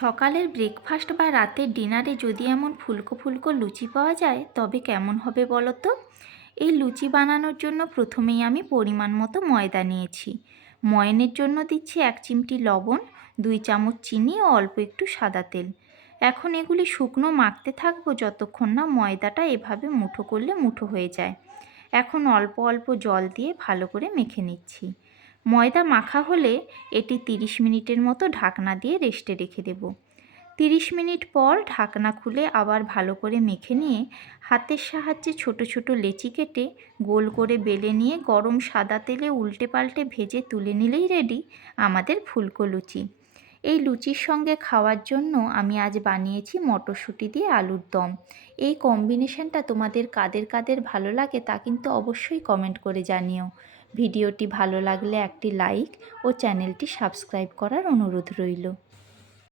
সকালের ব্রেকফাস্ট বা রাতের ডিনারে যদি এমন ফুলকো ফুলকো লুচি পাওয়া যায় তবে কেমন হবে বলো তো। এই লুচি বানানোর জন্য প্রথমেই আমি পরিমাণ মতো ময়দা নিয়েছি। ময়নের জন্য দিচ্ছি 1 চিমটি লবণ, 2 চামচ চিনি ও অল্প একটু সাদা তেল। এখন এগুলি শুকনো মাখতে থাকবো যতক্ষণ না ময়দাটা এভাবে মুঠো করলে মুঠো হয়ে যায়। এখন অল্প অল্প জল দিয়ে ভালো করে মেখে নিচ্ছি। ময়দা মাখা হলে এটি 30 মিনিটের মতো ঢাকনা দিয়ে রেস্টে রেখে দেব। 30 মিনিট পর ঢাকনা খুলে আবার ভালো করে মেখে নিয়ে হাতের সাহায্যে ছোট ছোট লেচি কেটে গোল করে বেলে নিয়ে গরম সাদা তেলে উল্টে পাল্টে ভেজে তুলে নিলেই রেডি আমাদের ফুলকো লুচি। এই লুচির সঙ্গে খাওয়ার জন্য আমি আজ বানিয়েছি মটরশুঁটি দিয়ে আলুর দম। এই কম্বিনেশনটা তোমাদের কাদের কাদের ভালো লাগে তা কিন্তু অবশ্যই কমেন্ট করে জানিও। ভিডিওটি ভালো লাগলে একটি লাইক ও চ্যানেলটি সাবস্ক্রাইব করার অনুরোধ রইল।